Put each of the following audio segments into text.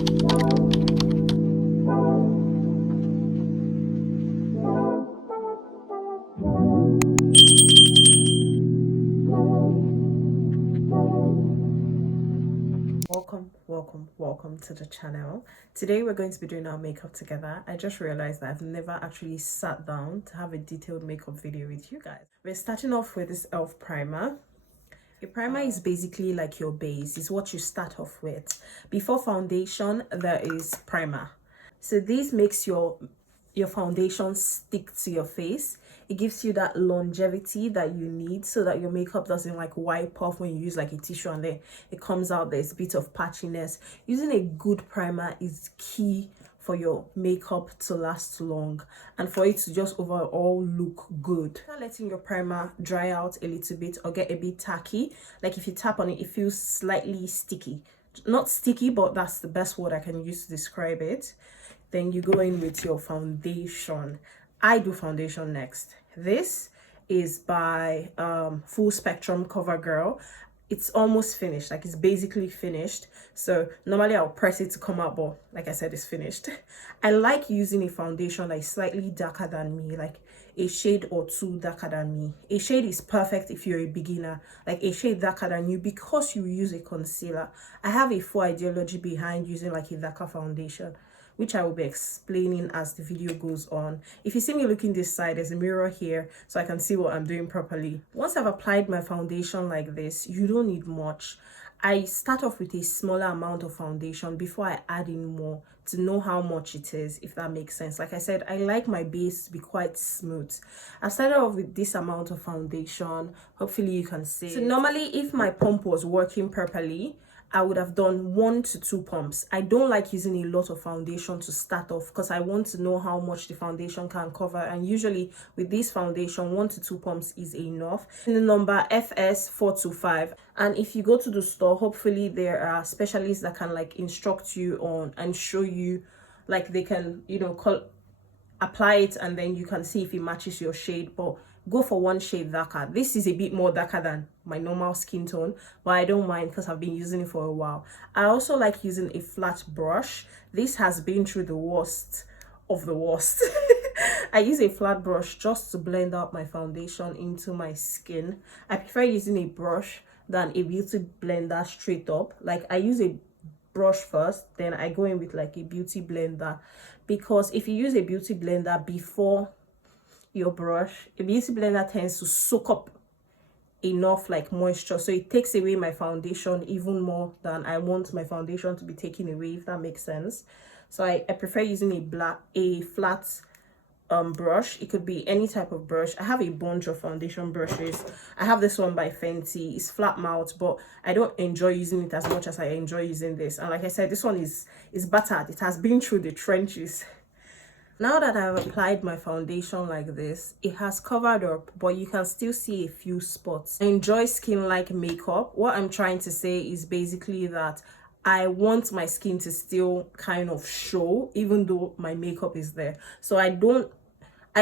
Welcome to the channel. Today we're going to be doing our makeup together. I just realized that I've never actually sat down to have a detailed makeup video with you guys. We're starting off with this e.l.f. primer. A primer is basically like your base. It's what you start off with. Before foundation, there is primer. So this makes your foundation stick to your face. It gives you that longevity that you need so that your makeup doesn't like wipe off when you use like a tissue and then it comes out, there's a bit of patchiness. Using a good primer is key for your makeup to last long and for it to just overall look good. After letting your primer dry out a little bit or get a bit tacky, like if you tap on it, it feels slightly sticky. Not sticky, but that's the best word I can use to describe it. Then you go in with your foundation. I do foundation next. This is by Full Spectrum CoverGirl. It's almost finished, like it's basically finished. So normally I'll press it to come out, but like I said, it's finished. I like using a foundation that is slightly darker than me, like a shade or two darker than me. A shade is perfect if you're a beginner, like a shade darker than you, because you use a concealer. I have a full ideology behind using like a darker foundation, which I will be explaining as the video goes on. If you see me looking this side, there's a mirror here so I can see what I'm doing properly. Once I've applied my foundation like this, you don't need much. I start off with a smaller amount of foundation before I add in more to know how much it is, if that makes sense. Like I said, I like my base to be quite smooth. I started off with this amount of foundation. Hopefully you can see. So normally if my pump was working properly, I would have done 1 to 2 pumps. I don't like using a lot of foundation to start off because I want to know how much the foundation can cover, and usually with this foundation 1 to 2 pumps is enough. In the number FS425, and if you go to the store, hopefully there are specialists that can like instruct you on and show you, like they can, you know, apply it and then you can see if it matches your shade. But go for one shade darker. This is a bit more darker than my normal skin tone, but I don't mind because I've been using it for a while. I also like using a flat brush. This has been through the worst of the worst. I use a flat brush just to blend out my foundation into my skin. I prefer using a brush than a beauty blender straight up. Like I use a brush first, then I go in with like a beauty blender, because if you use a beauty blender before your brush, a beauty blender tends to soak up enough like moisture, so it takes away my foundation even more than I want my foundation to be taken away, if that makes sense. So I prefer using a flat brush. It could be any type of brush. I have a bunch of foundation brushes. I have this one by Fenty. It's flat mouth, but I don't enjoy using it as much as I enjoy using this. And like I said, this one is battered. It has been through the trenches. Now that I've applied my foundation like this, it has covered up, but you can still see a few spots. I enjoy skin-like makeup. What I'm trying to say is basically that I want my skin to still kind of show, even though my makeup is there. So I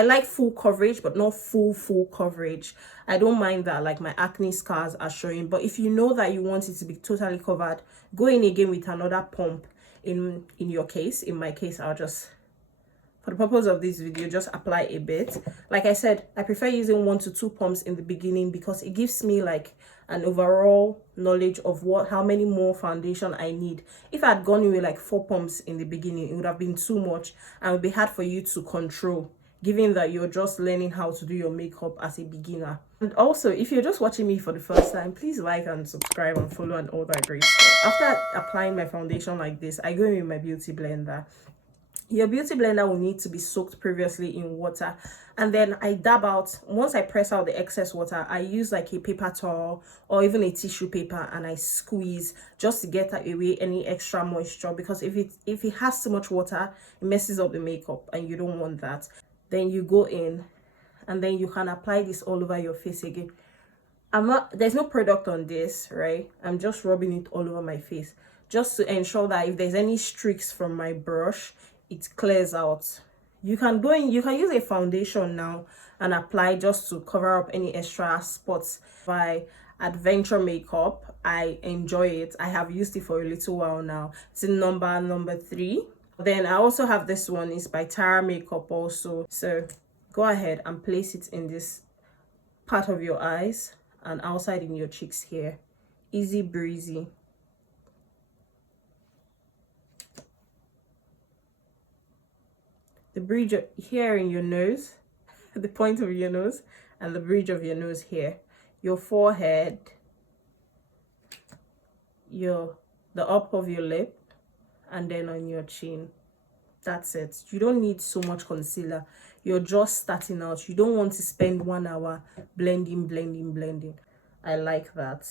like full coverage, but not full coverage. I don't mind that like my acne scars are showing, but if you know that you want it to be totally covered, go in again with another pump. In your case, in my case, I'll just, for the purpose of this video, just apply a bit. Like I said, I prefer using 1 to 2 pumps in the beginning because it gives me like an overall knowledge of how many more foundation I need. If I had gone in with like 4 pumps in the beginning, it would have been too much and it would be hard for you to control, given that you're just learning how to do your makeup as a beginner. And also, if you're just watching me for the first time, please like and subscribe and follow and all that great stuff. After applying my foundation like this, I go in with my beauty blender. Your beauty blender will need to be soaked previously in water, and then I dab out. Once I press out the excess water, I use like a paper towel or even a tissue paper and I squeeze just to get away any extra moisture, because if it has too much water, it messes up the makeup and you don't want that. Then you go in and then you can apply this all over your face again. There's no product on this, right? I'm just rubbing it all over my face just to ensure that if there's any streaks from my brush, it clears out. You can use a foundation now and apply just to cover up any extra spots. Adventure Makeup. I enjoy it. I have used it for a little while now. It's in number 3. Then I also have this one. It's by Tara Makeup also. So go ahead and place it in this part of your eyes and outside in your cheeks here. Easy breezy. The bridge here in your nose, the point of your nose, and the bridge of your nose here. Your forehead, the up of your lip, and then on your chin. That's it. You don't need so much concealer. You're just starting out. You don't want to spend 1 hour blending. I like that.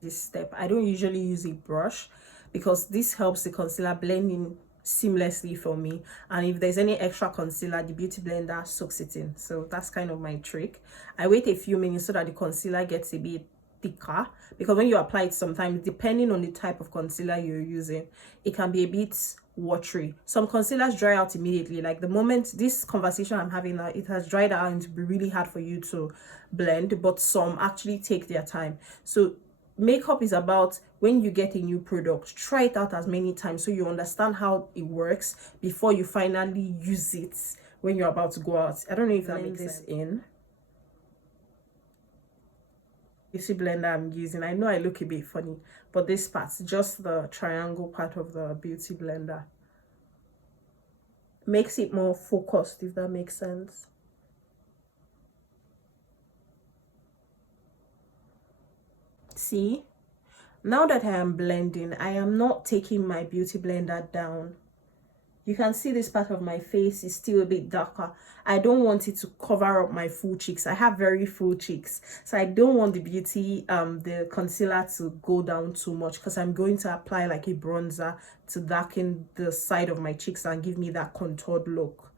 This step, I don't usually use a brush because this helps the concealer blend in seamlessly for me, and if there's any extra concealer, the beauty blender soaks it in. So that's kind of my trick. I wait a few minutes so that the concealer gets a bit thicker, because when you apply it, sometimes depending on the type of concealer you're using, it can be a bit watery. Some concealers dry out immediately, like the moment this conversation I'm having now, it has dried out and it'll be really hard for you to blend, but some actually take their time. So makeup is about, when you get a new product, try it out as many times so you understand how it works before you finally use it when you're about to go out. I don't know if that makes sense. In beauty blender I'm using, I know I look a bit funny, but this part, just the triangle part of the beauty blender, makes it more focused, if that makes sense. See, now that I am blending, I am not taking my beauty blender down. You can see this part of my face is still a bit darker. I don't want it to cover up my full cheeks. I have very full cheeks, so I don't want the concealer to go down too much, because I'm going to apply like a bronzer to darken the side of my cheeks and give me that contoured look.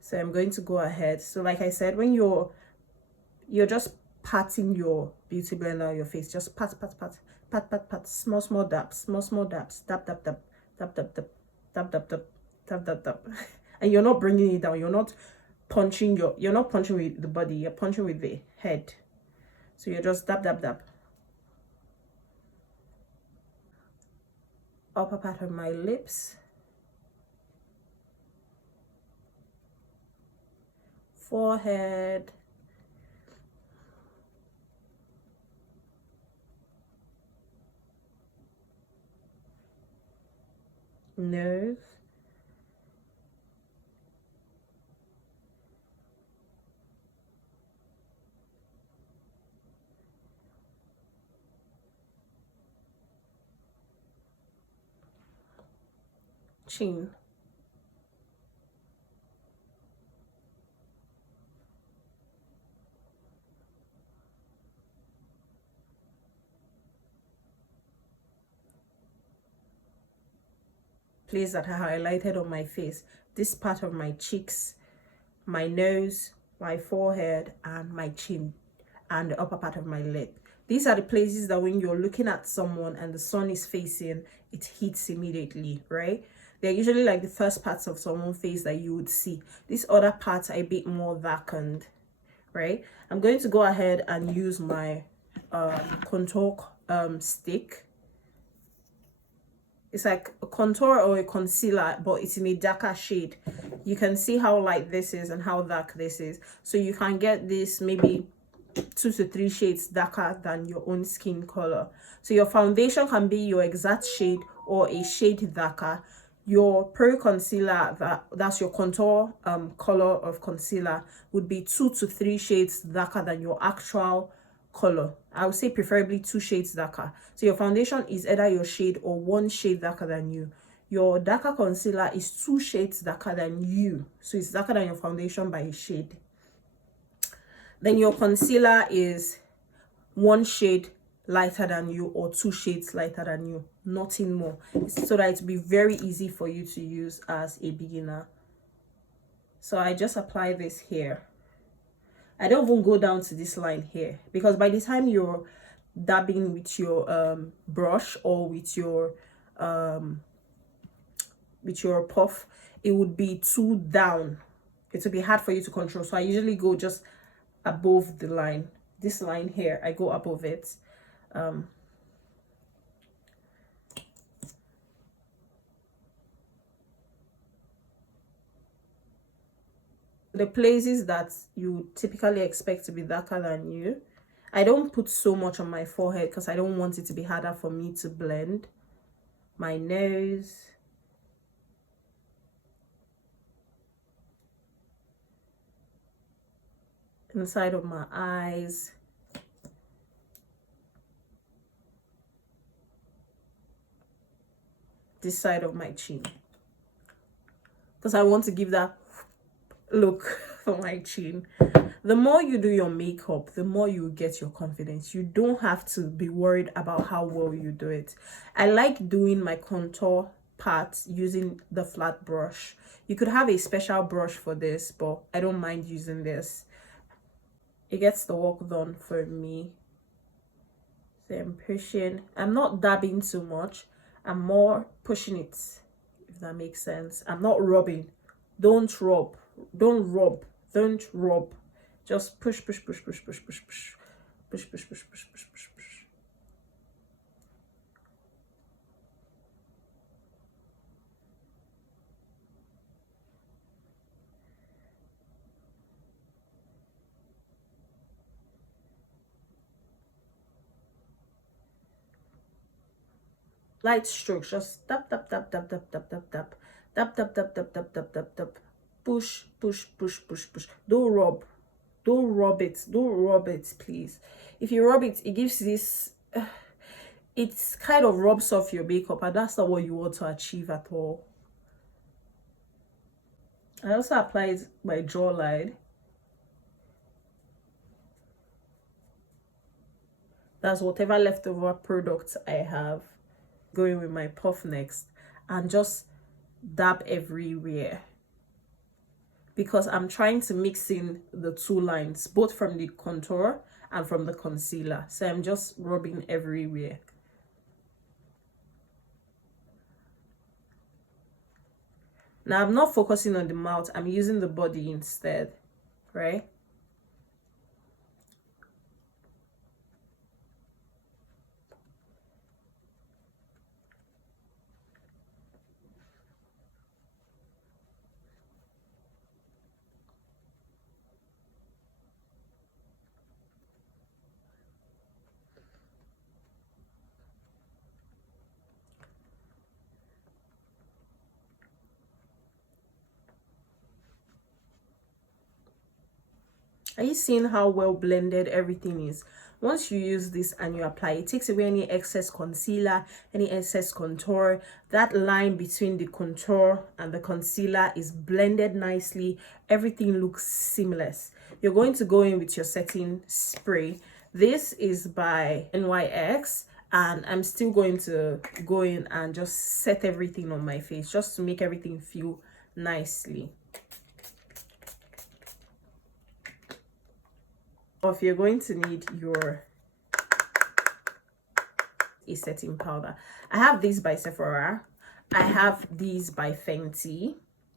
So I'm going to go ahead. So like I said, when you're just patting your beauty blender on your face, just pat, small dabs, dab. And you're not bringing it down. You're not punching with the body, you're punching with the head. So you're just dab. Upper part of my lips, forehead, nose, chin, place that I highlighted on my face, this part of my cheeks, my nose, my forehead, and my chin, and the upper part of my lip. These are the places that when you're looking at someone and the sun is facing, it hits immediately, right? They're usually like the first parts of someone's face that you would see. These other parts are a bit more darkened, right? I'm going to go ahead and use my contour stick. It's like a contour or a concealer, but it's in a darker shade. You can see how light this is and how dark this is. So you can get this maybe 2 to 3 shades darker than your own skin color. So your foundation can be your exact shade or a shade darker. Your pro concealer, that's your contour color of concealer, would be 2 to 3 shades darker than your actual color. I would say preferably 2 shades darker. So your foundation is either your shade or 1 shade darker than you. Your darker concealer is 2 shades darker than you, so it's darker than your foundation by a shade. Then your concealer is 1 shade lighter than you or 2 shades lighter than you, nothing more, so that it will be very easy for you to use as a beginner. So I just apply this here. I don't even go down to this line here, because by the time you're dabbing with your brush or with your puff, it would be too down. It would be hard for you to control. So I usually go just above the line, this line here, I go above it. The places that you typically expect to be darker than you, I don't put so much on my forehead because I don't want it to be harder for me to blend. My nose, inside of my eyes, this side of my chin, because I want to give that look for my chin. The more you do your makeup, the more you get your confidence. You don't have to be worried about how well you do it. I like doing my contour parts using the flat brush. You could have a special brush for this, but I don't mind using this. It gets the work done for me. So I'm pushing. I'm not dabbing too much. I'm more pushing it, if that makes sense. I'm not rubbing. Don't rub. Don't rub. Don't rub. Just push, push, push, push, push, push, push. Push, push, push, push, push, push, push. Light strokes, just tap tap tap tap tap tap tap tap tap tap tap tap tap tap tap tap. Push, push, push, push, push. Don't rub. Don't rub it. Don't rub it, please. If you rub it, it gives this it's kind of rubs off your makeup, and that's not what you want to achieve at all. I also applied my jawline. That's whatever leftover products I have. Going with my puff next, and just dab everywhere, because I'm trying to mix in the two lines, both from the contour and from the concealer. So I'm just rubbing everywhere. Now I'm not focusing on the mouth, I'm using the body instead, right? Are you seeing how well blended everything is? Once you use this and you apply, it takes away any excess concealer, any excess contour. That line between the contour and the concealer is blended nicely. Everything looks seamless. You're going to go in with your setting spray. This is by NYX, and I'm still going to go in and just set everything on my face, just to make everything feel nicely. Or if you're going to need your setting powder, I have this by Sephora. I have these by Fenty.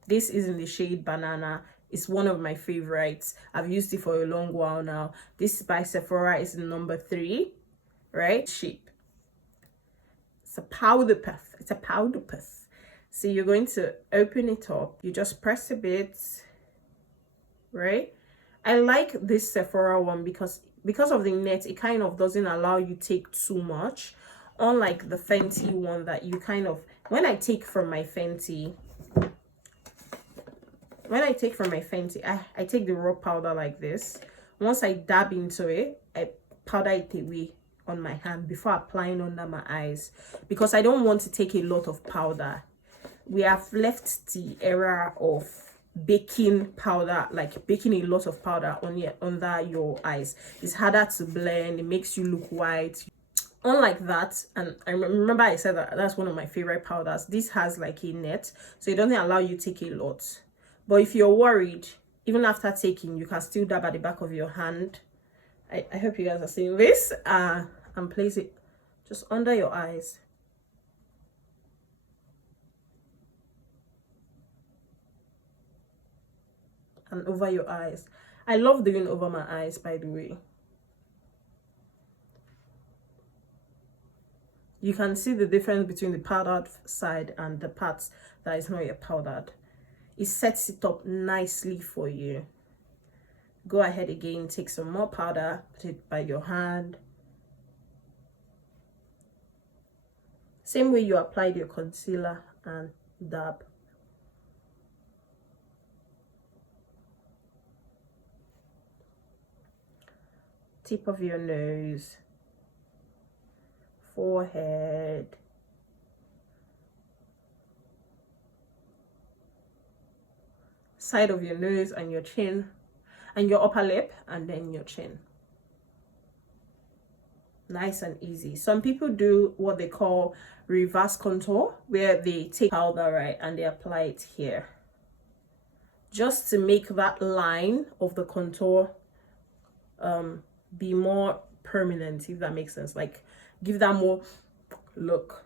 This is in the shade Banana. It's one of my favorites. I've used it for a long while now. This by Sephora is in number 3, right? Shape. It's a powder puff. It's a powder puff. So you're going to open it up. You just press a bit, right? I like this Sephora one because of the net, it kind of doesn't allow you take too much, unlike the Fenty one that you kind of, when I take from my Fenty, I take the raw powder like this. Once I dab into it, I powder it away on my hand before applying under my eyes, because I don't want to take a lot of powder. We have left the era of baking powder, like baking a lot of powder under your eyes. It's harder to blend, it makes you look white. Unlike that, and I remember I said that that's one of my favorite powders. This has like a net, so it doesn't allow you to take a lot. But if you're worried, even after taking, you can still dab at the back of your hand. I hope you guys are seeing this. And place it just under your eyes. And over your eyes. I love doing over my eyes, by the way. You can see the difference between the powdered side and the parts that is not yet powdered. It sets it up nicely for you. Go ahead again, take some more powder, put it by your hand. Same way you applied your concealer, and dab. Tip of your nose, forehead, side of your nose and your chin, and your upper lip, and then your chin. Nice and easy. Some people do what they call reverse contour, where they take powder, right, and they apply it here, just to make that line of the contour be more permanent, if that makes sense. Like, give that more look.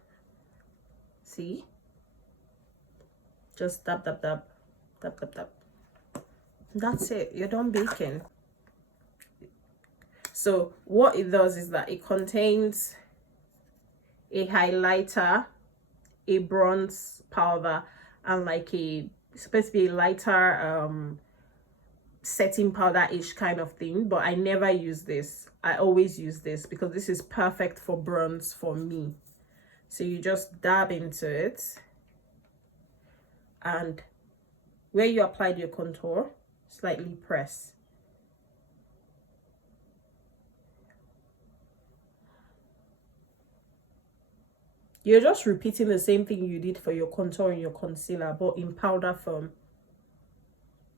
See? Just dab, dab, dab, dab, dab, dab. That's it. You're done baking. So what it does is that it contains a highlighter, a bronze powder, and like it's supposed to be a lighter setting powder-ish kind of thing, but I never use this. I always use this because this is perfect for bronze for me. So you just dab into it, and where you applied your contour, slightly press. You're just repeating the same thing you did for your contour and your concealer, but in powder form.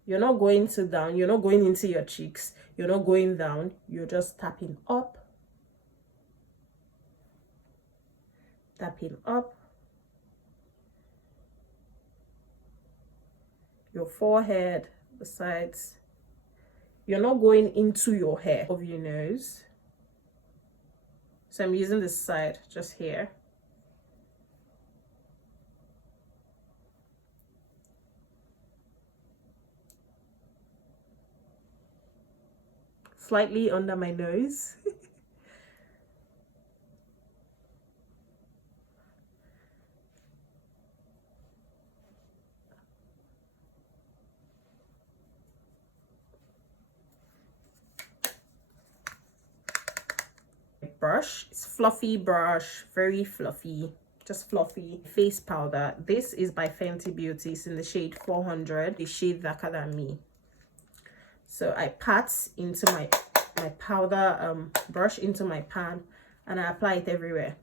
You're not going to down, you're not going into your cheeks, you're not going down, you're just tapping up, your forehead, the sides. You're not going into your hair of your nose. So I'm using this side just here. Slightly under my nose. Brush, it's fluffy brush, very fluffy, just fluffy. Face powder, this is by Fenty Beauty. It's in the shade 400, the shade darker than me. So I pat into my powder brush into my pan, and I apply it everywhere.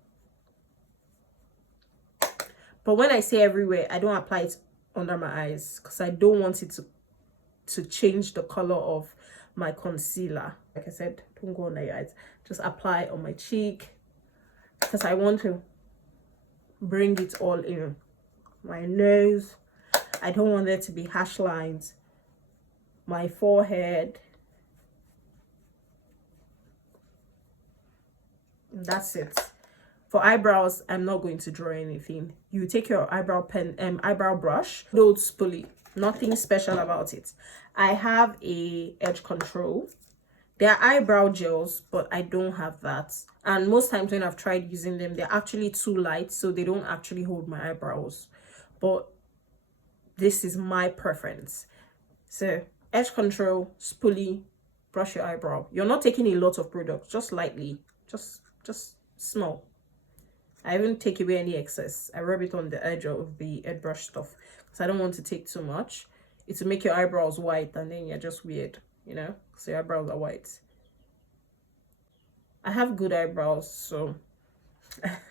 But when I say everywhere, I don't apply it under my eyes because I don't want it to change the color of my concealer. Like I said, don't go under your eyes. Just apply on my cheek because I want to bring it all in. My nose, I don't want there to be harsh lines. My forehead. That's it. For eyebrows, I'm not going to draw anything. You take your eyebrow brush, load spoolie. Nothing special about it. I have a edge control. They are eyebrow gels, but I don't have that. And most times when I've tried using them, they're actually too light, so they don't actually hold my eyebrows. But this is my preference. So edge control, spoolie, brush your eyebrow. You're not taking a lot of product, just lightly, just small. I haven't take away any excess. I rub it on the edge of the edge brush stuff because I don't want to take too much. It will make your eyebrows white and then you're just weird, you know, because your eyebrows are white. I have good eyebrows, so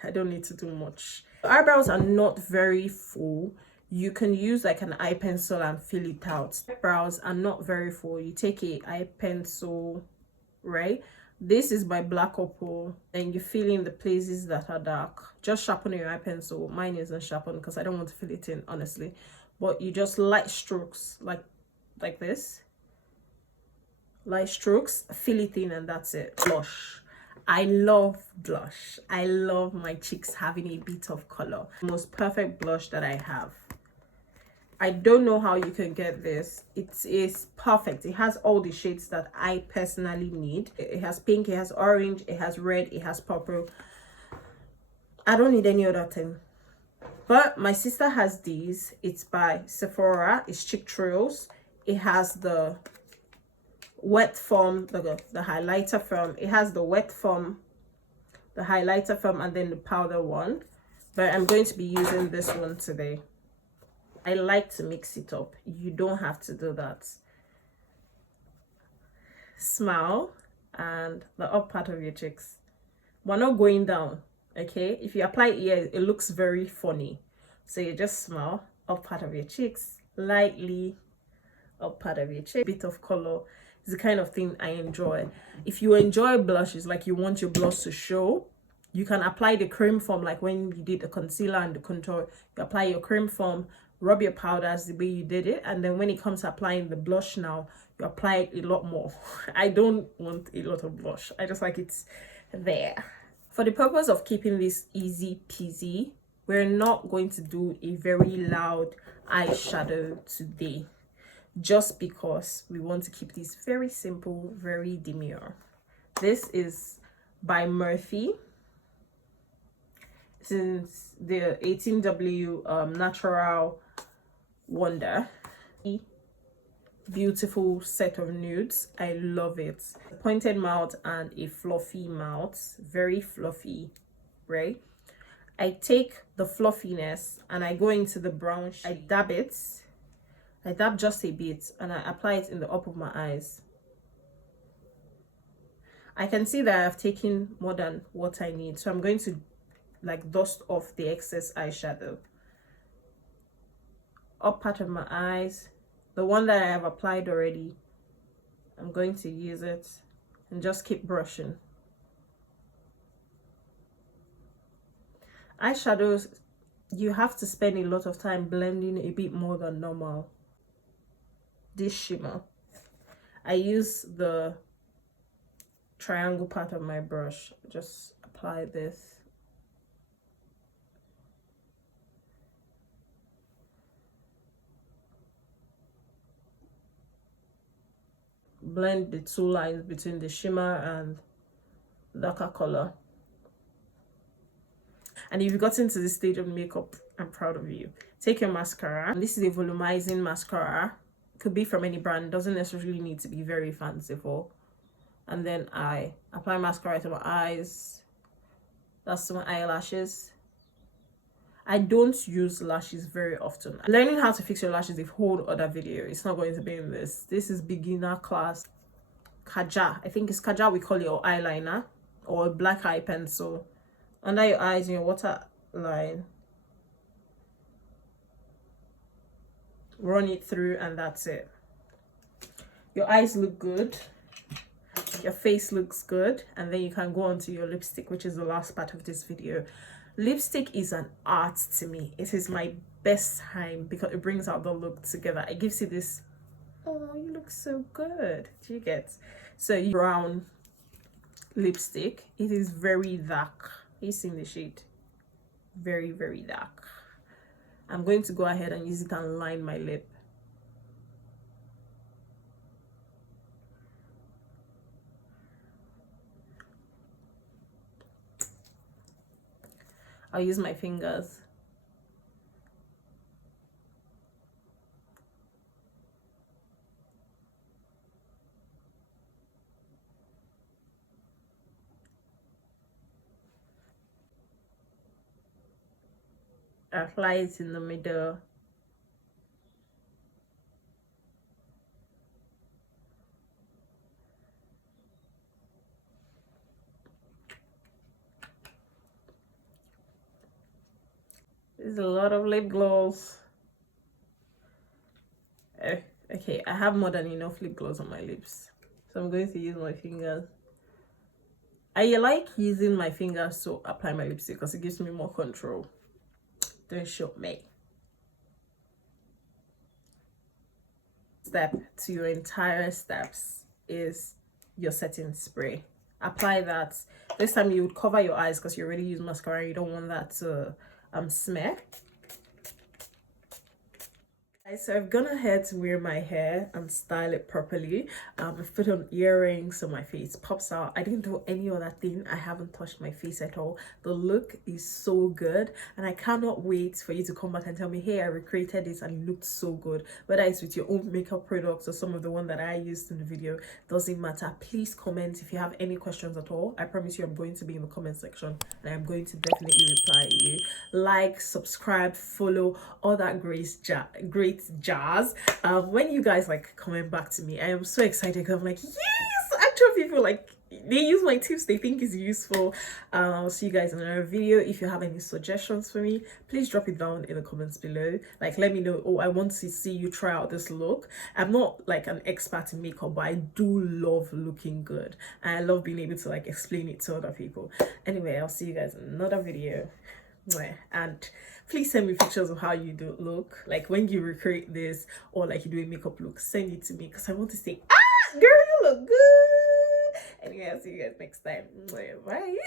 I don't need to do much. Eyebrows are not very full. You can use like an eye pencil and fill it out. Eyebrows are not very full. You take a eye pencil, right? This is by Black Opal, and you fill in the places that are dark. Just sharpen your eye pencil. Mine isn't sharpened because I don't want to fill it in, honestly. But you just light strokes like this. Light strokes, fill it in, and that's it. Blush. I love blush. I love my cheeks having a bit of color. Most perfect blush that I have. I don't know how you can get this. It is perfect. It has all the shades that I personally need. It has pink, it has orange, it has red, it has purple. I don't need any other thing. But my sister has these. It's by Sephora. It's Cheek Trails. It has the wet foam, the highlighter foam. It has the wet foam, the highlighter foam, and then the powder one. But I'm going to be using this one today. I like to mix it up. You don't have to do that. Smile and the up part of your cheeks. We're not going down, okay? If you apply it here, it looks very funny. So you just smile, up part of your cheeks, lightly up part of your cheek. Bit of color is the kind of thing I enjoy. If you enjoy blushes, like you want your blush to show, you can apply the cream foam, like when you did the concealer and the contour. You apply your cream foam, rub your powders the way you did it, and then when it comes to applying the blush now, you apply it a lot more. I don't want a lot of blush. I just like it's there. For the purpose of keeping this easy peasy, we're not going to do a very loud eyeshadow today, just because we want to keep this very simple, very demure. This is by Murphy. Since the 18W Natural Wonder. Beautiful set of nudes. I love it. A pointed mouth and a fluffy mouth. Very fluffy, right? I take the fluffiness and I go into the brown. I dab it. I dab just a bit and I apply it in the up of my eyes. I can see that I've taken more than what I need, so I'm going to like dust off the excess eyeshadow. Up part of my eyes, the one that I have applied already, I'm going to use it and just keep brushing. Eyeshadows, you have to spend a lot of time blending a bit more than normal. This shimmer, I use the triangle part of my brush, just apply this. Blend the two lines between the shimmer and darker color. And if you've gotten to this stage of makeup, I'm proud of you. Take your mascara. And this is a volumizing mascara. Could be from any brand, doesn't necessarily need to be very fanciful. And then I apply mascara to my eyes. That's to my eyelashes. I don't use lashes very often. Learning how to fix your lashes is a whole other video. It's not going to be in this. This is beginner class. Kaja. I think it's Kaja we call it, or eyeliner, or black eye pencil. Under your eyes in your waterline. Run it through and that's it. Your eyes look good. Your face looks good. And then you can go on to your lipstick, which is the last part of this video. Lipstick is an art to me. It is my best time because it brings out the look together. It gives you this, oh, you look so good. Do you get? So brown lipstick. It is very dark. You seen the shade? Very, very dark. I'm going to go ahead and use it and line my lip. I'll use my fingers. Apply it in the middle. There's a lot of lip gloss. Okay, I have more than enough lip gloss on my lips, so I'm going to use my fingers. I like using my fingers to apply my lipstick because it gives me more control. Don't show me. Step to your entire steps is your setting spray. Apply that. This time you would cover your eyes because you already use mascara. You don't want that to smear. So I've gone ahead to wear my hair and style it properly. I've put on earrings so my face pops out. I didn't do any other thing. I haven't touched my face at all. The look is so good, and I cannot wait for you to come back and tell me, hey, I recreated this and it looked so good. Whether it's with your own makeup products or some of the one that I used in the video, doesn't matter. Please comment if you have any questions at all. I promise you I'm going to be in the comment section and I'm going to definitely reply to you. Like, subscribe, follow, all that great jazz. When you guys like comment back to me, I am so excited because I'm like, yes, actual people like they use my tips, they think is useful. I'll see you guys in another video. If you have any suggestions for me, please drop it down in the comments below. Like, let me know, oh, I want to see you try out this look. I'm not like an expert in makeup, but I do love looking good, and I love being able to like explain it to other people. Anyway, I'll see you guys in another video. And please send me pictures of how you do look, like when you recreate this or like you do a makeup look. Send it to me because I want to say, ah, girl, you look good. Anyway, I'll see you guys next time. Bye.